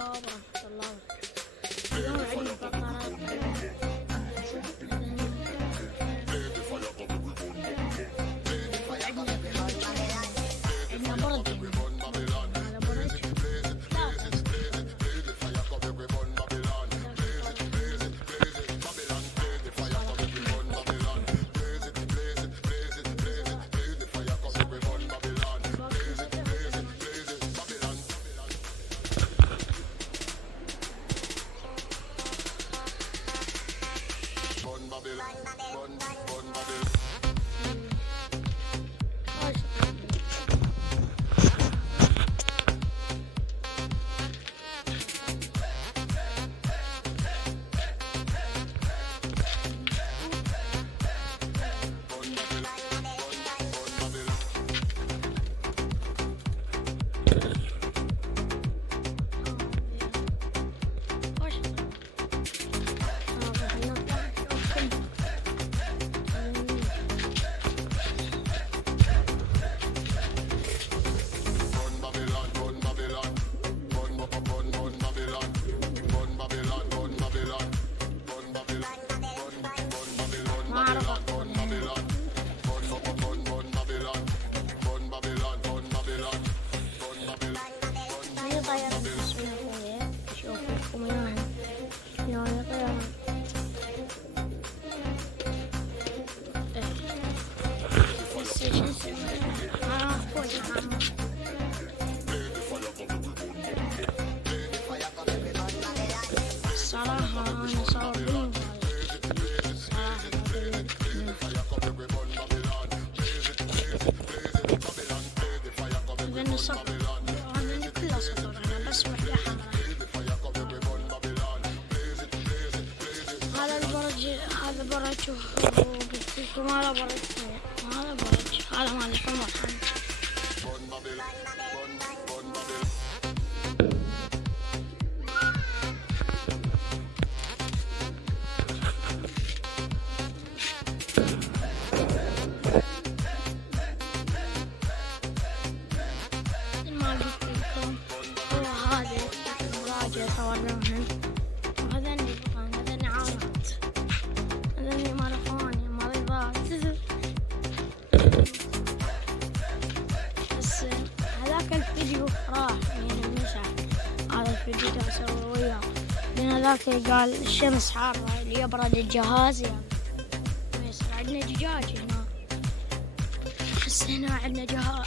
ورحمة الله. اليوم عندي بطارات. عندنا برد. هذا برج وبيكم هذا برج وهذا برج هذا مال الحمر. ما قلت لكم هو هذا المراجع صورناهن، وهذني بقان هذني عارات هذني مارفاني مريضات. بس هذاك الفيديو راح يعني المسح. هذا الفيديو ده اسويه وياه لان هذاك قال الشمس حارة اللي يبرد الجهاز يعني ما يصير. عندنا دجاج هنا، بس هنا عندنا جهال.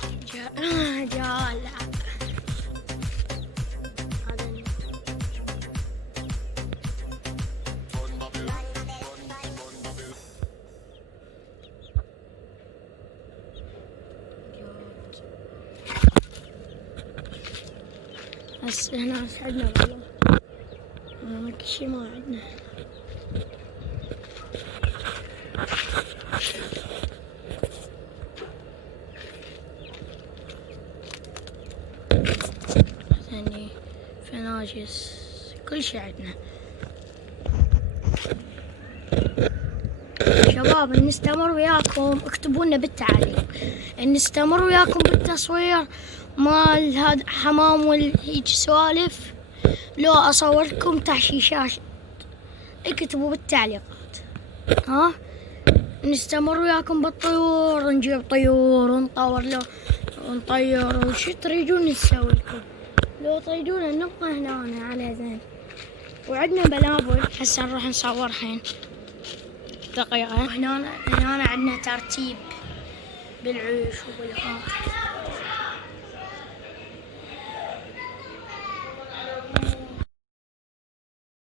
بس هنا عندنا والله كل شي ما عندنا. ثاني فناجس كل شي عندنا. شباب نستمر وياكم، اكتبوا لنا بالتعليق نستمر وياكم بالتصوير مال هذا حمام والهيج سوالف، لو اصور لكم تحشيشات اكتبوا بالتعليقات. ها نستمر وياكم بالطيور، نجيب طيور ونطور له ونطير وش تريدون نسوي لكم. لو تريدون نبقى هنا على ذن. وعندنا بلابل هسه نروح نصور حين دقيقة. هنا عندنا ترتيب بالعيش وبالهواء.